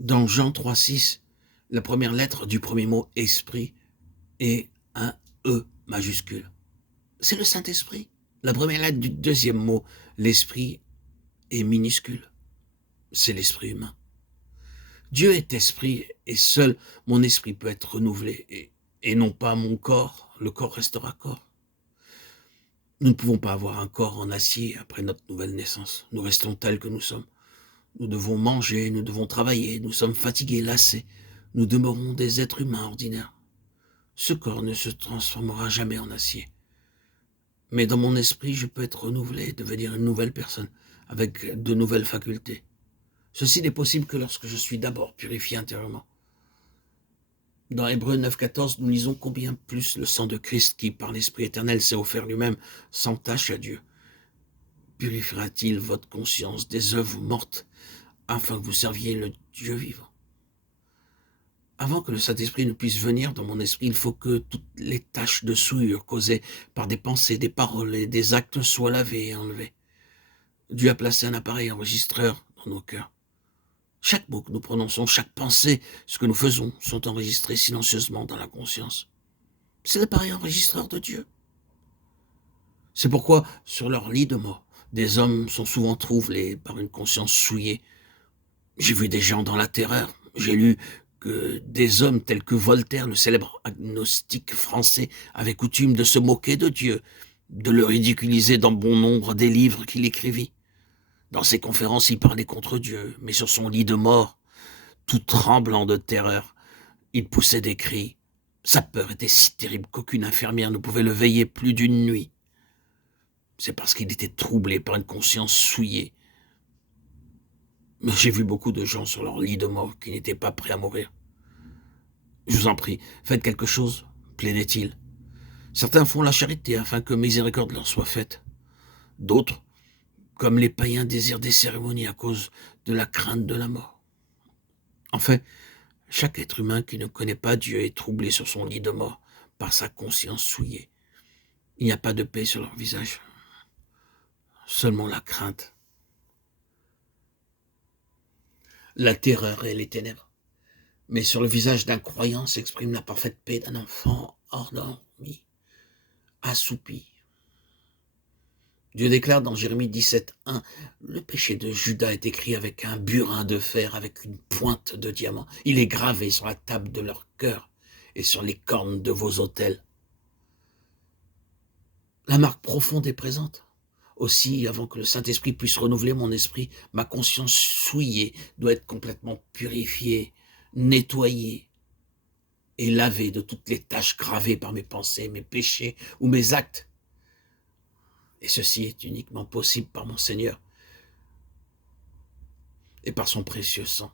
Dans Jean 3,6, la première lettre du premier mot « esprit » est un « E » majuscule. C'est le Saint-Esprit. La première lettre du deuxième mot, l'esprit, est minuscule. C'est l'esprit humain. Dieu est esprit et seul mon esprit peut être renouvelé et non pas mon corps. Le corps restera corps. Nous ne pouvons pas avoir un corps en acier après notre nouvelle naissance. Nous restons tels que nous sommes. Nous devons manger, nous devons travailler, nous sommes fatigués, lassés. Nous demeurons des êtres humains ordinaires. Ce corps ne se transformera jamais en acier. Mais dans mon esprit, je peux être renouvelé, devenir une nouvelle personne, avec de nouvelles facultés. Ceci n'est possible que lorsque je suis d'abord purifié intérieurement. Dans Hébreux 9,14, nous lisons combien plus le sang de Christ qui, par l'Esprit éternel, s'est offert lui-même sans tache à Dieu, purifiera-t-il votre conscience des œuvres mortes, afin que vous serviez le Dieu vivant. Avant que le Saint-Esprit ne puisse venir dans mon esprit, il faut que toutes les taches de souillure causées par des pensées, des paroles et des actes soient lavées et enlevées. Dieu a placé un appareil enregistreur dans nos cœurs. Chaque mot que nous prononçons, chaque pensée, ce que nous faisons, sont enregistrés silencieusement dans la conscience. C'est l'appareil enregistreur de Dieu. C'est pourquoi, sur leur lit de mort, des hommes sont souvent troublés par une conscience souillée. J'ai vu des gens dans la terreur. J'ai lu que des hommes tels que Voltaire, le célèbre agnostique français, avaient coutume de se moquer de Dieu, de le ridiculiser dans bon nombre des livres qu'il écrivit. Dans ses conférences, il parlait contre Dieu, mais sur son lit de mort, tout tremblant de terreur, il poussait des cris. Sa peur était si terrible qu'aucune infirmière ne pouvait le veiller plus d'une nuit. C'est parce qu'il était troublé par une conscience souillée. Mais j'ai vu beaucoup de gens sur leur lit de mort qui n'étaient pas prêts à mourir. Je vous en prie, faites quelque chose, plaidait-il. Certains font la charité afin que miséricorde leur soit faite. D'autres, comme les païens, désirent des cérémonies à cause de la crainte de la mort. En fait, chaque être humain qui ne connaît pas Dieu est troublé sur son lit de mort par sa conscience souillée. Il n'y a pas de paix sur leur visage, seulement la crainte, la terreur et les ténèbres. Mais sur le visage d'un croyant s'exprime la parfaite paix d'un enfant endormi, assoupi. Dieu déclare dans Jérémie 17,1 « Le péché de Juda est écrit avec un burin de fer, avec une pointe de diamant. Il est gravé sur la table de leur cœur et sur les cornes de vos autels. » La marque profonde est présente. Aussi, avant que le Saint-Esprit puisse renouveler mon esprit, ma conscience souillée doit être complètement purifiée, nettoyée et lavée de toutes les taches gravées par mes pensées, mes péchés ou mes actes. Et ceci est uniquement possible par mon Seigneur et par son précieux sang.